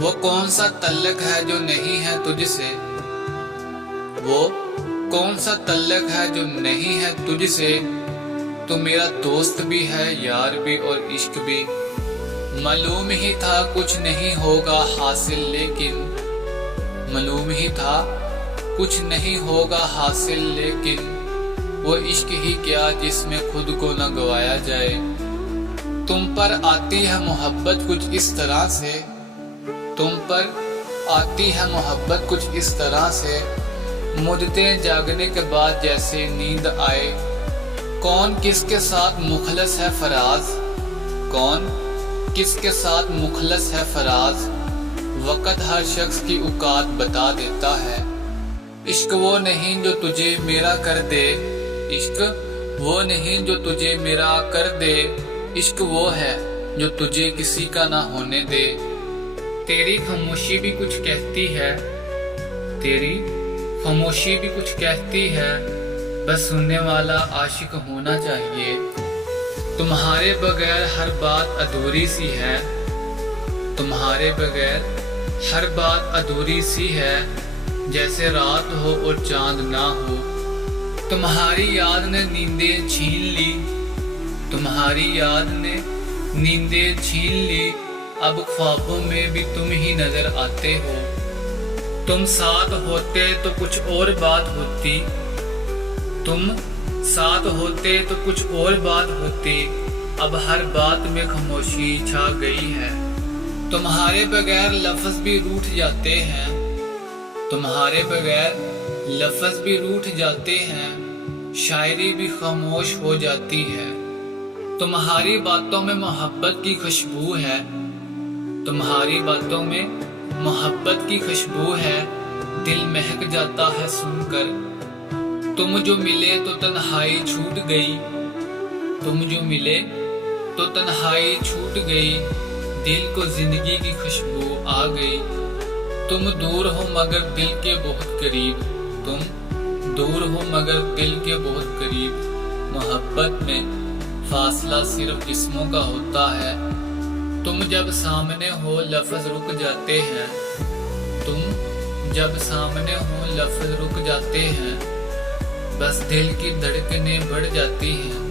वो कौन सा तल्लक है जो नहीं है तुझसे, वो कौन सा तल्लक है जो नहीं है तुझसे। तू मेरा दोस्त भी है, यार भी और इश्क भी। मालूम ही था कुछ नहीं होगा हासिल, लेकिन मालूम ही था कुछ नहीं होगा हासिल, लेकिन वो इश्क ही क्या जिसमें खुद को न गवाया जाए। तुम पर आती है मोहब्बत कुछ इस तरह से, तुम पर आती है मोहब्बत कुछ इस तरह से। मुद्दतें जागने के बाद जैसे नींद आए। कौन किसके साथ मुखलस है फराज, कौन किसके साथ मुखलस है फराज। वक़्त हर शख्स की औकात बता देता है। इश्क वो नहीं जो तुझे मेरा कर दे, इश्क वो नहीं जो तुझे मेरा कर दे। इश्क वो है जो तुझे किसी का ना होने दे। तेरी खामोशी भी कुछ कहती है, तेरी खामोशी भी कुछ कहती है। बस सुनने वाला आशिक होना चाहिए। तुम्हारे बगैर हर बात अधूरी सी है, तुम्हारे बगैर हर बात अधूरी सी है। जैसे रात हो और चांद ना हो। तुम्हारी याद ने नींदें छीन ली, तुम्हारी याद ने नींदें छीन ली। अब ख्वाबों में भी तुम ही नजर आते हो। तुम साथ होते तो कुछ और बात होती, तुम साथ होते तो कुछ और बात होती। अब हर बात में खामोशी छा गई है। तुम्हारे बगैर लफ्ज भी रूठ जाते हैं, तुम्हारे बगैर लफ्ज भी रूठ जाते हैं। शायरी भी खामोश हो जाती है। तुम्हारी बातों में मोहब्बत की खुशबू है, तुम्हारी बातों में मोहब्बत की खुशबू है। दिल महक जाता है सुनकर। तुम जो मिले तो तन्हाई छूट गई, तुम जो मिले तो तन्हाई छूट गई। दिल को जिंदगी की खुशबू आ गई। तुम दूर हो मगर दिल के बहुत करीब, तुम दूर हो मगर दिल के बहुत करीब। मोहब्बत में फासला सिर्फ जिस्मों का होता है। तुम जब सामने हो लफ्ज रुक जाते हैं, तुम जब सामने हो लफ्ज रुक जाते हैं। बस दिल की धड़कनें बढ़ जाती हैं।